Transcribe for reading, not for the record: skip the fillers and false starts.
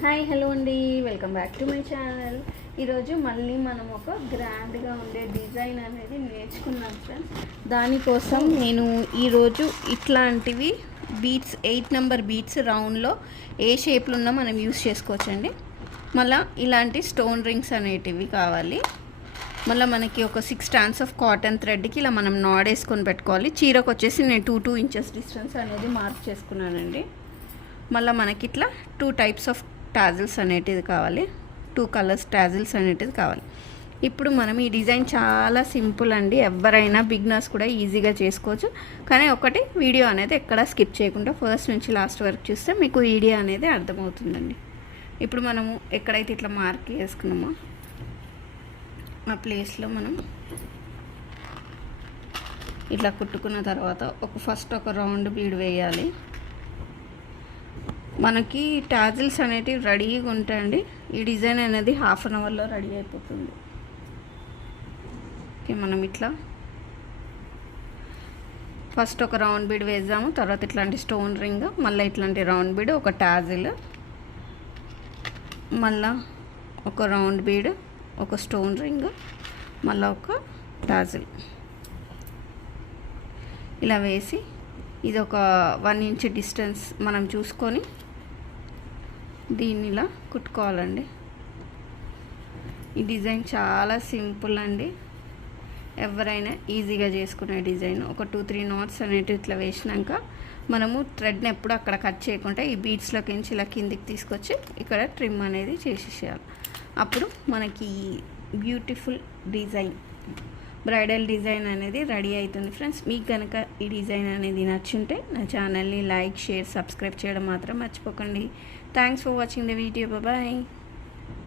Hi hello అండి, welcome back to my channel. ఈరోజు మళ్ళీ మనం ఒక గ్రాండ్గా ఉండే డిజైన్ అనేది నేర్చుకున్నాం ఫ్రెండ్స్. దానికోసం నేను ఈరోజు ఇట్లాంటివి బీట్స్ 8 నెంబర్ బీట్స్ రౌండ్లో ఏ షేప్లో ఉన్నా మనం యూస్ చేసుకోవచ్చండి. మళ్ళీ ఇలాంటి స్టోన్ రింగ్స్ అనేటివి కావాలి. మళ్ళీ మనకి ఒక 6 స్టాండ్స్ ఆఫ్ కాటన్ థ్రెడ్కి ఇలా మనం నాడేసుకొని పెట్టుకోవాలి. చీరకు వచ్చేసి నేను 2 ఇంచెస్ డిస్టెన్స్ అనేది మార్క్ చేసుకున్నానండి. మళ్ళీ మనకి ఇట్లా 2 టైప్స్ ఆఫ్ టాజిల్స్ అనేటిది కావాలి, 2 కలర్స్ టాజిల్స్ అనేటిది కావాలి. ఇప్పుడు మనం ఈ డిజైన్ చాలా సింపుల్ అండి, ఎవరైనా బిగినర్స్ కూడా ఈజీగా చేసుకోవచ్చు. కానీ ఒకటి వీడియో అనేది ఎక్కడ స్కిప్ చేయకుండా ఫస్ట్ నుంచి లాస్ట్ వరకు చూస్తే మీకు వీడియో అనేది అర్థమవుతుందండి. ఇప్పుడు మనము ఎక్కడైతే ఇట్లా మార్క్ చేసుకున్నామో ఆ ప్లేస్లో మనం ఇట్లా కుట్టుకున్న తర్వాత ఫస్ట్ ఒక రౌండ్ బీడ్ వేయాలి. మనకి టాజిల్స్ అనేటివి రెడీగా ఉంటాయండి. ఈ డిజైన్ అనేది హాఫ్ అన్ అవర్లో రెడీ అయిపోతుంది. ఓకే, మనం ఇట్లా ఫస్ట్ ఒక రౌండ్ బీడ్ వేద్దాము. తర్వాత ఇట్లాంటి స్టోన్ రింగ్, మళ్ళీ ఇట్లాంటి రౌండ్ బీడ్, ఒక టాజిల్, మళ్ళా ఒక రౌండ్ బీడ్, ఒక స్టోన్ రింగ్, మళ్ళీ ఒక టాజిల్ ఇలా వేసి ఇది ఒక 1 ఇంచ్ డిస్టెన్స్ మనం చూసుకొని దీన్ని ఇలా కుట్టుకోవాలండి. ఈ డిజైన్ చాలా సింపుల్ అండి, ఎవరైనా ఈజీగా చేసుకునే డిజైన్. ఒక 2-3 నాట్స్ అనేటివి ఇట్లా వేసినాక మనము థ్రెడ్ని ఎప్పుడు అక్కడ కట్ చేయకుండా ఈ బీడ్స్లోకి నుంచి ఇలా కిందికి తీసుకొచ్చి ఇక్కడ ట్రిమ్ అనేది చేసేసేయాలి. అప్పుడు మనకి బ్యూటిఫుల్ డిజైన్, బ్రైడల్ డిజైన్ అనేది రెడీ అవుతుంది ఫ్రెండ్స్. మీకు కనుక ఈ డిజైన్ అనేది నచ్చుంటే నా ఛానల్ని లైక్, షేర్, సబ్స్క్రైబ్ చేయడం మాత్రం మర్చిపోకండి. Thanks for watching the video. Bye.